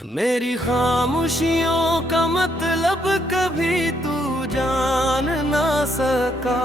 मेरी खामोशियों का मतलब कभी तू जान ना सका।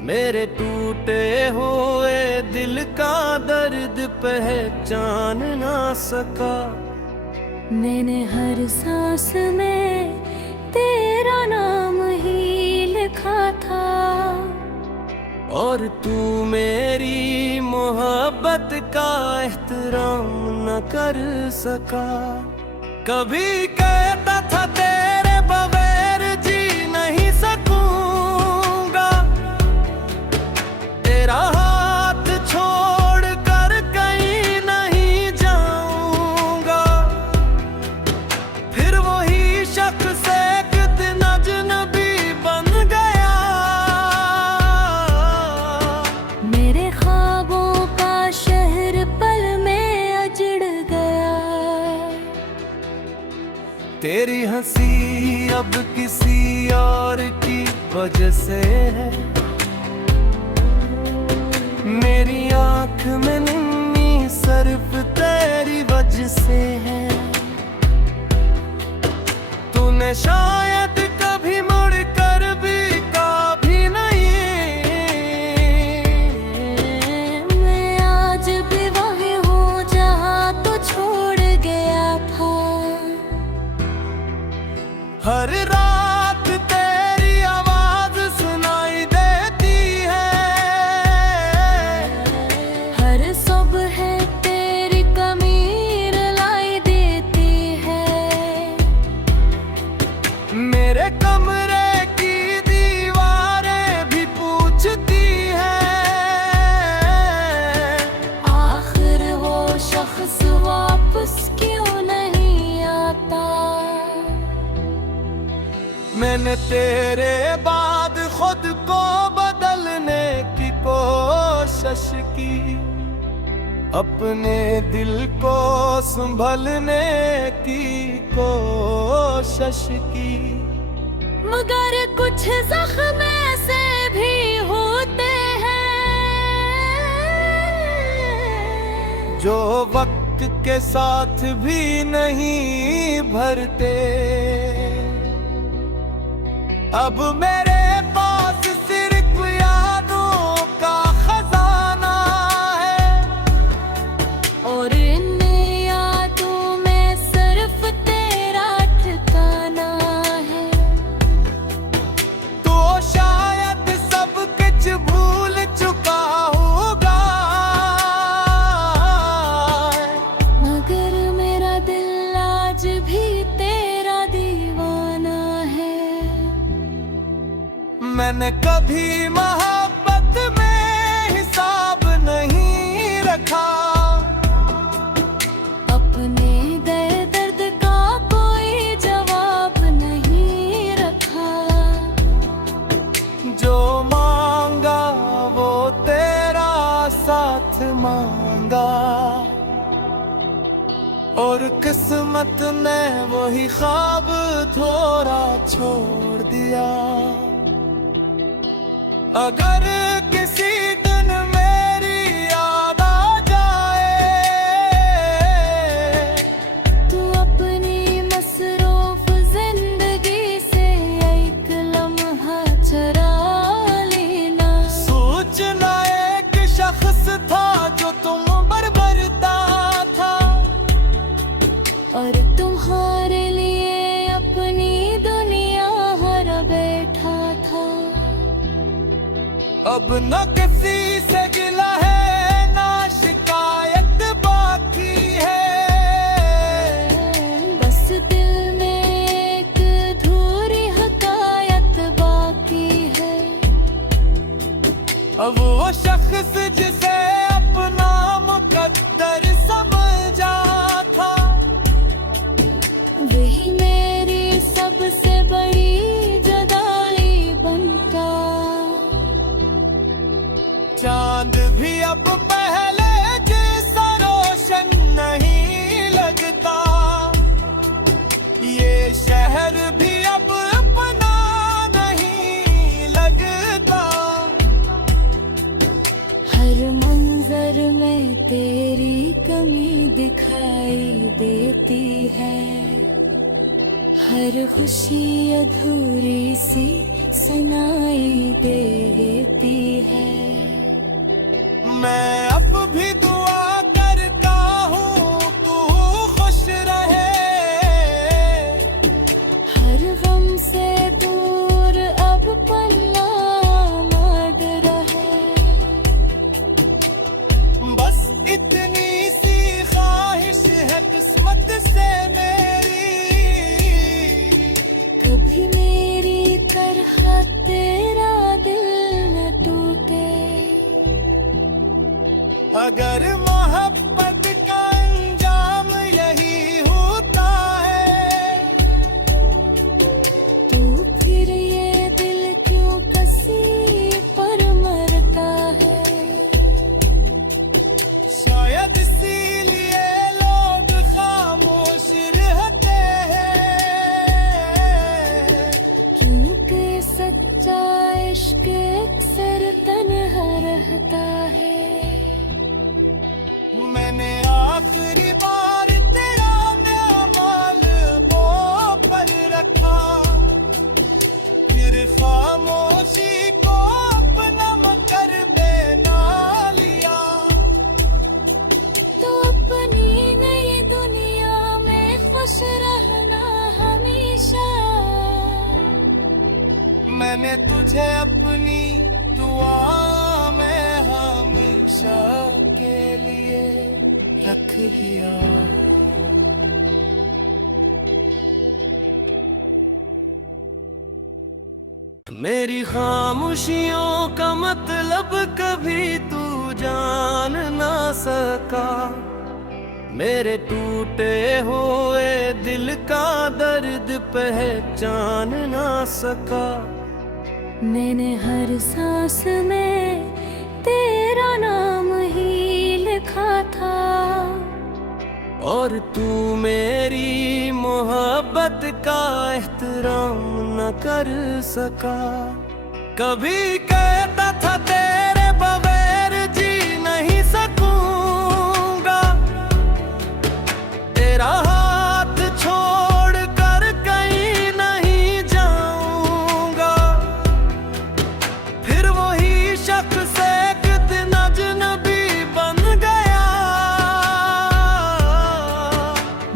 मेरे टूटे हुए दिल का दर्द पहचान ना सका। मैंने हर सांस में तेरा नाम ही लिखा था, और तू मेरी मोहब्बत का एहतराम न कर सका। कभी कहता था तेरे बगैर जी नहीं सकूंगा, तेरा हाथ छोड़ कर कहीं नहीं जाऊंगा। फिर वही शख्स एक दिन अजनबी बन गया। मेरे ख्वाबों का शहर पल में अजड़ गया। तेरी हंसी अब किसी और की वजह से है। मेरी आंख में नन्ही सिर्फ तेरी वजह से है। तूने शायद कभी मुड़ कर भी कभी नहीं। मैं आज भी वहीं हूँ जहाँ तो छोड़ गया था। हर रात तेरी आवाज सुनाई देती है। हर सुबह तेरी कमीर लाई देती है। मेरे कमरे की दीवारें भी पूछती हैं, आखिर वो शख्स वापस क्यों नहीं आता। मैंने तेरे बाद खुद को बदलने की कोशिश की। अपने दिल को संभलने की कोशिश की। मगर कुछ जख्म ऐसे भी होते हैं जो वक्त के साथ भी नहीं भरते। अब मेरे पास सिर्फ यादों का खजाना है, और इन यादों में सिर्फ तेरा ठिकाना है। तो शायद सब कुछ भूल चुका होगा, मगर मेरा दिल आज भी तेरा दीवाना है। मैंने कभी मोहब्बत में हिसाब नहीं रखा। अपने दर्द का कोई जवाब नहीं रखा। जो मांगा वो तेरा साथ मांगा, और किस्मत ने वही ख्वाब थोड़ा छोड़ दिया। अगर किसी दिन मेरी याद आ जाए, तू अपनी मसरूफ जिंदगी से एक लम्हा चुरा लेना। सोचना एक शख्स था जो तुम बरबरता था, और तुम्हारे लिए अपनी दुनिया हर बैठा था। अब न किसी से गिला है ना शिकायत बाकी है। बस दिल में एक अधूरी हकायत बाकी है। अब वो शख्स जिसे अपना मुकद्दर समझा था, वही मेरी सबसे बड़ी जुदाई बनता। चांद देती है। हर खुशी अधूरी सी सुनाई देती है। मैं अब भी दुआ करता हूँ तू खुश रहे। हर गम से दूर अब पन्ना मत रहे। बस इतनी सी ख्वाहिश है किस्मत से मेरी, कभी मेरी तरह तेरा दिल न टूटे। अगर मोहब्बत का अंजाम यही होता है, तू फिर ये दिल क्यों किसी पर मरता है। शायद इसीलिए लोग खामोश रहते हैं, क्योंकि सच्चा इश्क अक्सर तन्हा रहता है। मैंने आखिरी बार तेरा न्यामल वो पर रखा, फिर खामोशी को अपना मकर बना लिया। तो अपनी नई दुनिया में खुश रहना हमेशा। मैंने तुझे अपनी दुआ में हमेशा के लिए रख लिया। मेरी खामोशियों का मतलब कभी तू जान ना सका, मेरे टूटे हुए दिल का दर्द पहचान ना सका। मैंने हर सांस में तेरा नाम ही लिखा था, और तू मेरी मोहब्बत का एहतराम न कर सका। कभी कहता था तेरे बगैर जी नहीं सकूंगा, तेरा हाथ छोड़ कर कहीं नहीं जाऊंगा। फिर वही शख्स एक दिन अजनबी बन गया।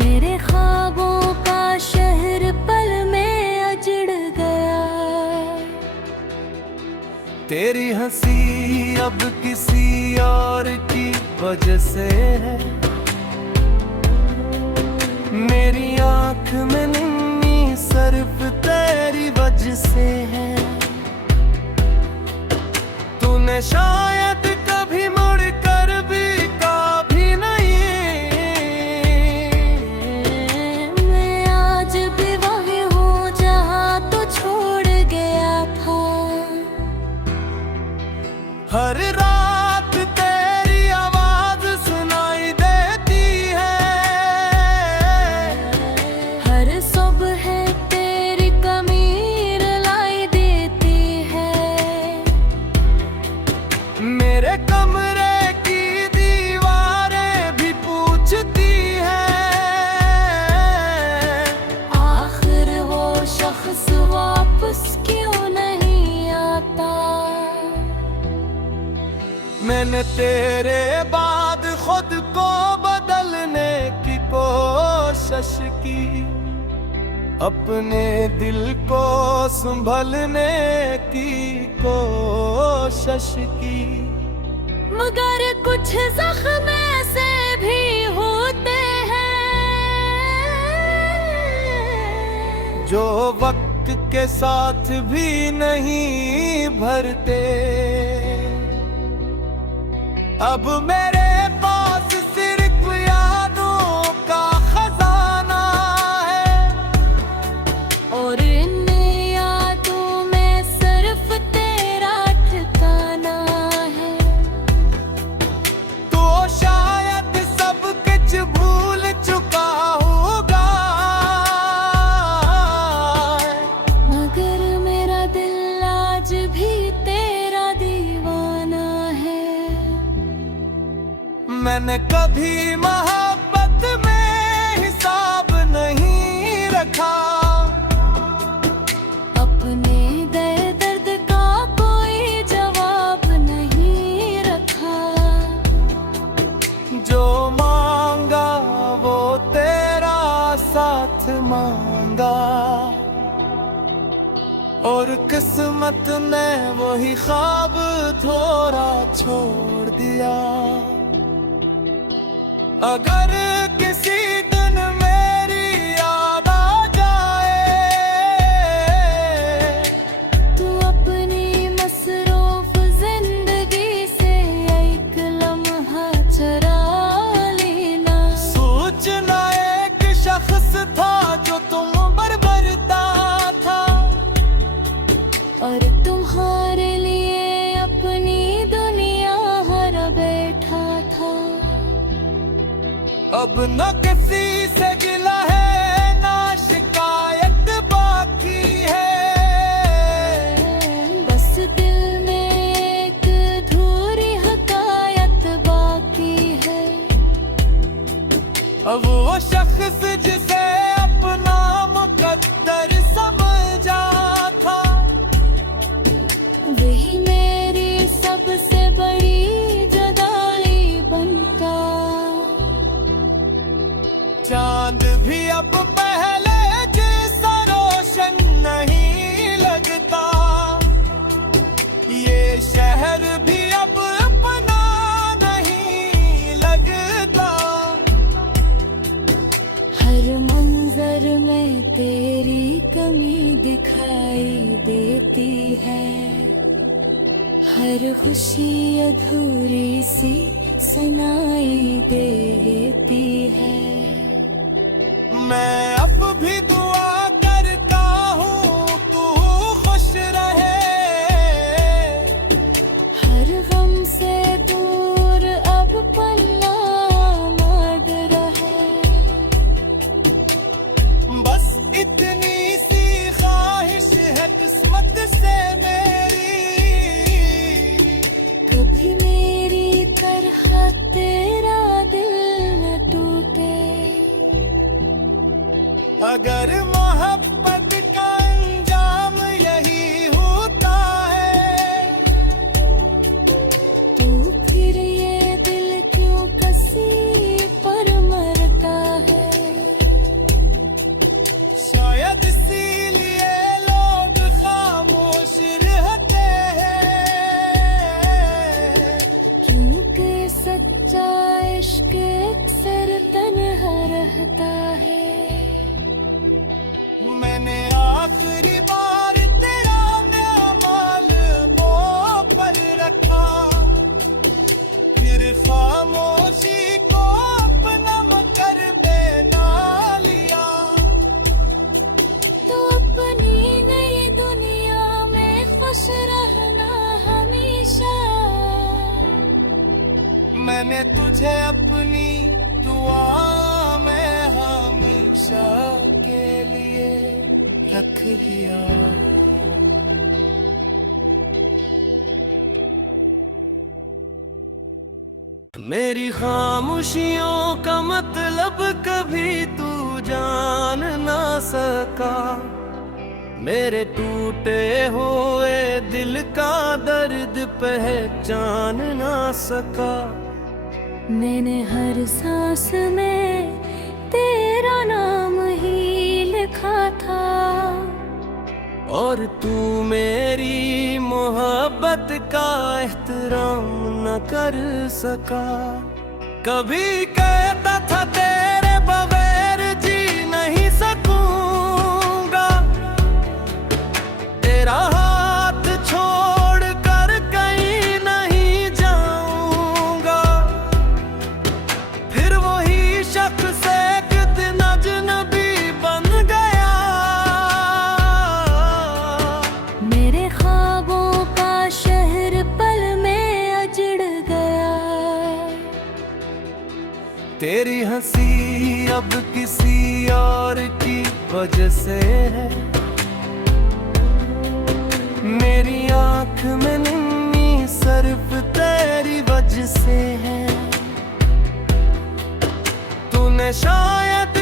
मेरे ख्वाबों का शहर पल में अजड़ गया। तेरी हंसी अब किसी और की वजह से है, मेरी आंख में नन्ही सिर्फ तेरी वजह से है। तूने शायद कभी मुड़ कर भी कभी नहीं। मैं आज भी वही हूँ जहाँ तो छोड़ गया था। हर रात तेरी आवाज सुनाई देती है, हर सुबह तेरी कमीर लाई देती है। मेरे कमरे की दीवारें भी पूछती हैं, आखिर वो शख्स वापस क्यों नहीं आता। मैंने तेरे बाद खुद को बदलने की कोशिश की, अपने दिल को संभलने की कोशिश की। मगर कुछ जख्म ऐसे भी होते हैं जो वक्त के साथ भी नहीं भरते। अब मेरे पास सिर्फ यादों का खजाना है, और इन यादों में सिर्फ तेरा ठिकाना है। तो शायद सब कुछ भूल चुका होगा, मगर मेरा दिल आज भी तेरा दीवाना है। मैंने कभी मोहब्बत में साथ मांगा, और किस्मत ने वही ख्वाब थोड़ा छोड़ दिया। अगर किसी दिन मेरी याद आ जाए, तू अपनी मसरूफ जिंदगी से एक लम्हा चुरा लेना। सोचना एक शख्स था जो तुम बरबरता था, और तुम्हारे लिए अपनी दुनिया हर बैठा था। अब न किसी से गिला है ना शिकायत बाकी है, बस दिल में एक अधूरी हकायत बाकी है। अब वो शख्स जिसे अपना मुकद्दर समझा था, वही मेरी सबसे बड़ी जुदाई बनता। चांद भी अब पहले जैसा रोशन नहीं लगता, ये शहर भी अब अपना नहीं लगता। हर मंजर में तेरी कमी दिखाई देती है, हर खुशी अधूरी सी सुनाई देती है। मैं अब भी दुआ करता हूँ तू खुश रहे, हर गम से दूर अब पन्ना मत रहे। बस इतनी सी ख्वाहिश है किस्मत से मेरी, कभी मेरी तरह तेरा दिल न टूटे। अगर मोहब्बत का अंजाम यही होता है, तो फिर ये दिल क्यों किसी पर मरता है। शायद इसीलिए लोग खामोश रहते हैं, क्योंकि सच्चा इश्क अक्सर तन्हा रहता है। मैंने आखिरी बार तेरा माल वो पर रखा, फिर खामोशी को अपना मकर बना लिया। तो अपनी नई दुनिया में खुश रहना हमेशा। मैंने तुझे अपनी दुआ में हमेशा के लिए रख लिया। मेरी खामोशियों का मतलब कभी तू जान ना सका, मेरे टूटे हुए दिल का दर्द पहचान ना सका। मैंने हर सांस में तेरा नाम ही लिखा था, और तू मेरी मोहब्बत का एहतराम न कर सका। कभी कहता था तेरे बगैर जी नहीं सकूंगा, तेरा हाथ छोड़ कर कहीं नहीं जाऊंगा। फिर वही शख्स एक दिन अजनबी बन गया, मेरे ख्वाबों का शहर पल में अजड़ गया। तेरी हंसी अब किसी और की वजह से है, मेरी आंख में नन्ही सिर्फ तेरी वजह से है। तूने शायद